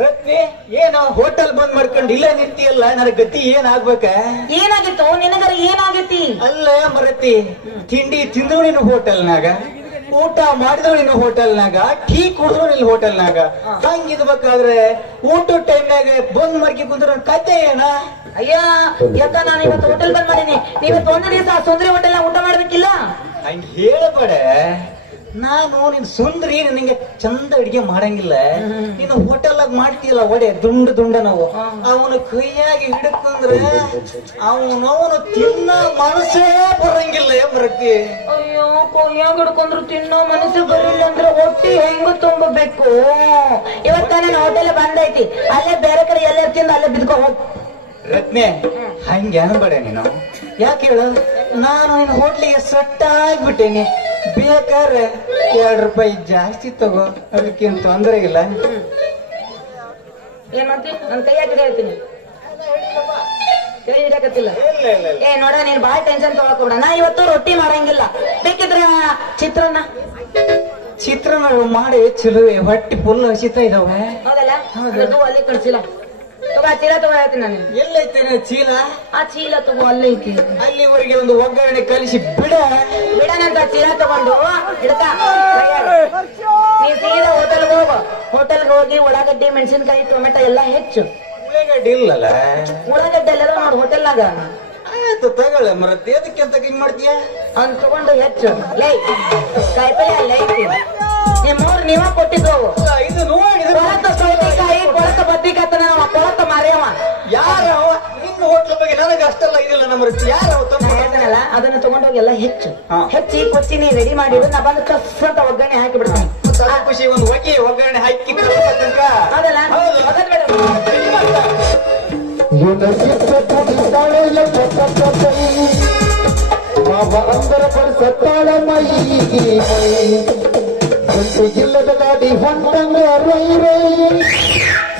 ರತ್ನಿ ಏನೋ ಹೋಟೆಲ್ ಬಂದ್ ಮಾಡ್ಕೊಂಡು ಇಲ್ಲ ನಿಂತಿಯಲ್ಲ, ನನಗ್ ಗತಿ ಏನಾಗ್ಬೇಕ? ಏನಾಗಿತ್ತು ನಿನಗರ? ಏನಾಗೈತಿ? ಅಲ್ಲ ಮರತಿ, ತಿಂಡಿ ತಿಂದ್ರು ನಿನ್ನ ಹೋಟೆಲ್ನಾಗ, ಊಟ ಮಾಡಿದ್ರು ನಿನ್ನ ಹೋಟೆಲ್ನಾಗ, ಟೀ ಕುಡಿದ್ರು ನಿನ್ನ ಹೋಟೆಲ್ನಾಗ. ಹಂಗಿರ್ಬೇಕಾದ್ರೆ ಊಟ ಟೈಮ್ನಾಗ ಬಂದ್ ಮಾಡ್ಕಿ ಕುಂದ್ರ ಕತೆ ಏನ? ಅಯ್ಯ ಯಾಕ ನಾನು ಇವತ್ತು ಹೋಟೆಲ್ ಬಂದ್ ಮಾಡೀನಿ, ನೀವತ್ತು ಒಂದು ದಿವಸ ಸುಂದರಿ ಹೋಟೆಲ್ ಊಟ ಮಾಡ್ಬೇಕಿಲ್ಲ? ಹಂಗ ಹೇಳಬೇಡ. ನಾನು ನಿನ್ ಸುಂದ್ರಿ, ನಿನಗೆ ಚಂದ ಅಡಿಗೆ ಮಾಡಂಗಿಲ್ಲ. ನೀನು ಹೋಟೆಲ್ ಮಾಡ್ತೀಯಲ್ಲ ಒಡೆ ದುಂಡ ನಾವು, ಅವನು ಕೈಯಾಗಿ ಹಿಡ್ಕೊಂಡ್ರೆ ಅವನವನು ತಿನ್ನ ಮನಸ್ಸೇ ಬರಂಗಿಲ್ಲ ಮರತಿ. ಅಯ್ಯೋ ಕೈಯಾಗ ಹಿಡ್ಕೊಂಡ್ರು ತಿನ್ನೋ ಮನಸ್ಸು ಬರಲಿಲ್ಲ ಅಂದ್ರೆ ಹೊಟ್ಟಿ ಹೆಂಗ ತುಂಬಬೇಕು? ಇವತ್ತ ನನ್ನ ಹೋಟೆಲ್ ಬಂದೈತಿ, ಅಲ್ಲೇ ಬೇರೆ ಕಡೆ ಎಲ್ಲ ತಿಂದು ಅಲ್ಲೇ ಬಿದ್ಕೊ ಹೋಗ್. ರತ್ನೆ ಹಂಗೆ ಅನ್ಬೇಡ ನೀನು. ಯಾಕೆ ಹೇಳು, ನಾನು ನಿನ್ನ ಹೋಟ್ಲಿಗೆ ಸೆಟ್ ಆಗ್ಬಿಟ್ಟೇನಿ. ಬೇಕಾದ್ರೆ 2 ರೂಪಾಯಿ ಜಾಸ್ತಿ ತಗೋ, ಅದಕ್ಕೇನು ತೊಂದರೆ ಇಲ್ಲ. ಏನ್ ಮಾಡ್ತೀನಿ? ನನ್ ಕೈ ಹಾಕಿ ಹೇಳ್ತೀನಿ, ಕೈ ಹಿಡಕತ್ತಿಲ್ಲ. ಏ ನೋಡ, ನೀನ್ ಬಾಳ್ ಟೆನ್ಷನ್ ತಗೊಳ್ಕೊಬೇಡ. ನಾ ಇವತ್ತು ರೊಟ್ಟಿ ಮಾಡಂಗಿಲ್ಲ, ಬೇಕಿದ್ರ ಚಿತ್ರಾನ್ನ ಮಾಡಿ ಚಲೋ, ಹೊಟ್ಟಿ ಫುಲ್ ಹಸಿತಾ ಇದಾವೆ. ಹೌದಲ್ಲ? ಅದು ಅಲ್ಲೇ ಕಳ್ಸಿಲ್ಲ. ತಗೋ ಆ ಚೀಲ ತಗೋ, ಹೇಳ್ತೀನಿ ನಾನು. ಎಲ್ಲೈತೇನೆ ಚೀಲ? ಆ ಚೀಲ ತಗೋ, ಅಲ್ಲೇ ಐತಿ. ಅಲ್ಲಿವರೆಗೆ ಒಂದು ಒಗ್ಗರಣೆ ಕಲಿಸಿ ಬಿಡನಂತ ಚೀಲ ತಗೊಂಡು ಹಿಡ್ಕ. ನೀ ಸೀದಾ ಹೋಟೆಲ್ಗೆ ಹೋಗು. ಹೋಟೆಲ್ಗೆ ಹೋಗಿ ಉಳ್ಳಾಗಡ್ಡಿ, ಮೆಣಸಿನ್ಕಾಯಿ, ಟೊಮೆಟೊ ಎಲ್ಲ ಹೆಚ್ಚು. ಉಳ್ಳಾಗಡ್ಡಿ ಇಲ್ಲಲ್ಲ? ಉಳ್ಳಾಗಡ್ಡಿ ಎಲ್ಲ ನೋಡಿ ಹೋಟೆಲ್ನಾಗ. ಆಯ್ತು ತಗೊಳ್ಳ ಮರತ್ತೆ, ಅದಕ್ಕೆ ಅಂತ ಹಿಂಗ್ ಮಾಡ್ತೀಯ? ಅವ್ನ್ ತಗೊಂಡು ಹೆಚ್ಚು. ಲೈ ಕಾಯಿಪಲ್ಲೆ ಅಲ್ಲ ಐತಿ, ನಿಮ್ಮವ್ರು ನೀವ ಕೊಟ್ಟಿದ್ದು. ಇದು ನೋಡಿದ್ರೆ ಕೊಳತ ಸೌತೆಕಾಯಿ, ಕೊಳತ ಬದ್ನಿಕಾಯಿ, ನಾವು ಕೊಳತ ಮಾರ್ಯವ. ಯಾರ ನಿನ್ನ ಹೋಟ್ಲ ಬಗ್ಗೆ ನನಗೆ ಅಷ್ಟೆಲ್ಲ ಇದಿಲ್ಲ ನಮ್ಮ ರೊಟ್ಟಿ. ಯಾರ ಹೇಳ್ತಾನಲ್ಲ, ಅದನ್ನ ತಗೊಂಡೋಗಿ ಎಲ್ಲ ಹೆಚ್ಚು ಹೆಚ್ಚಿ ಕೊಚ್ಚಿ ನೀ ರೆಡಿ ಮಾಡಿಡು. ನಾ ಬಂದು ಕಸ್ ಅಂತ ಒಗ್ಗರಣೆ ಹಾಕಿ ಬಿಡ್ತೀನಿ. ಖುಷಿ ಒಂದು ಒಗ್ಗರಣೆ ಹಾಕಿ ಅದಲ್ಲ ಅಂದರ ಪಡಿಸತ್ತಾಳ ಮೈ ಗಿಲ್ಲದ ಗಾಡಿ ಹೊಂಟಂಗ ರೈ ರೈ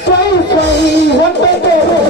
ಸ್ವೈ ಸ್ವೈ ಹೊಂಟಂಗ ರೈ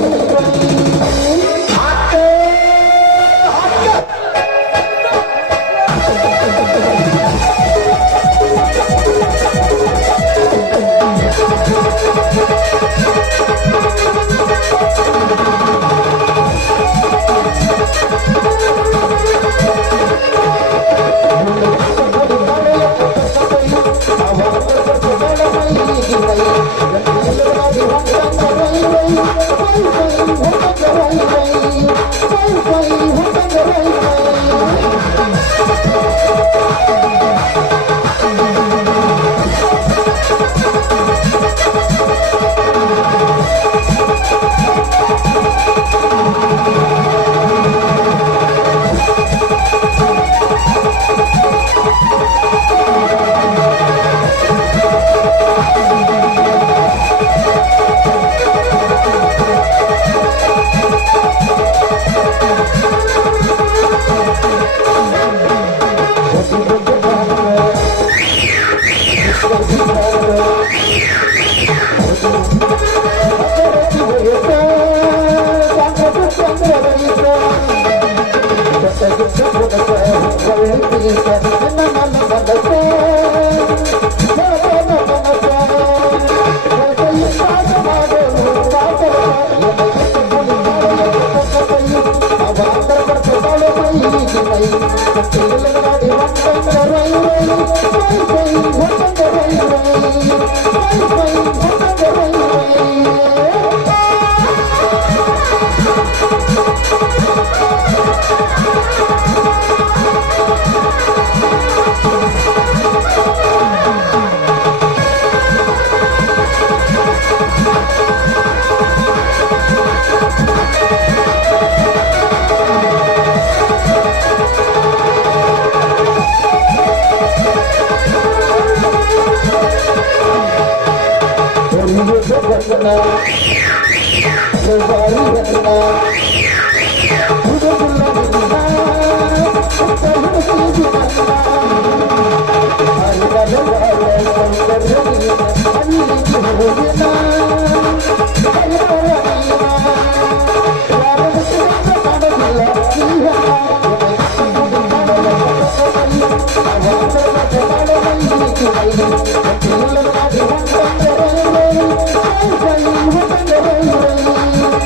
ಸ್ವೈ ಹೊಟ್ಟಂಗ ರೈ ರೈ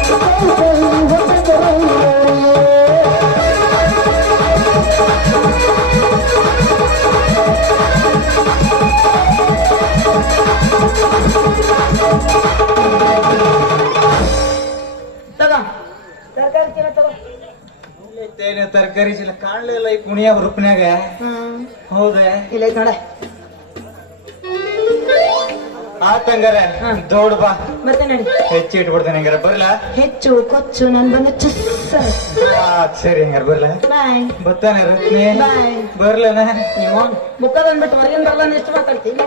ಸ್ವೈ ಹೊಟ್ಟಂಗ ರೈ ರೈ ತಗೋ ತರಕಾರಿ ಚೀಲ ತಗೋ. ತರಕಾರಿ ಚೀಲ ಕಾಣ್ಲಿಲ್ಲ ಈ ಕುಣಿಯ ರೂಪನ್ಯಾಗ. ಹೌದೇ ಇಲ್ಲ ಐತ್ ನೋಡ. ಆತಂಗಾರ ಹಾ. ದೌಡ್ ಬಾ, ಬರ್ತೇನೆ ನಡಿ. ಹೆಚ್ಚಿ ಇಟ್ಬಿಡ್ತೇನೆ ಹಂಗಾರ ಬರ್ಲಾ. ಹೆಚ್ಚು ಕೊಚ್ಚು ನನ್ ಬಂದ ಚುಸ್. ಸರಿ ಹಂಗಾರ ಬರ್ಲಾ. ಬಾಯ್ ಬತ್ತಾನೆ ರತ್ನಿ ಬಾಯ್. ಬರ್ಲನ. ನೀವು ಮುಖ ಬಂದ್ಬಿಟ್ಟು ಹೊರಗಿನ ಬರಲ್ಲ ಎಷ್ಟು ಮಾತಾಡ್ತೀನಿ.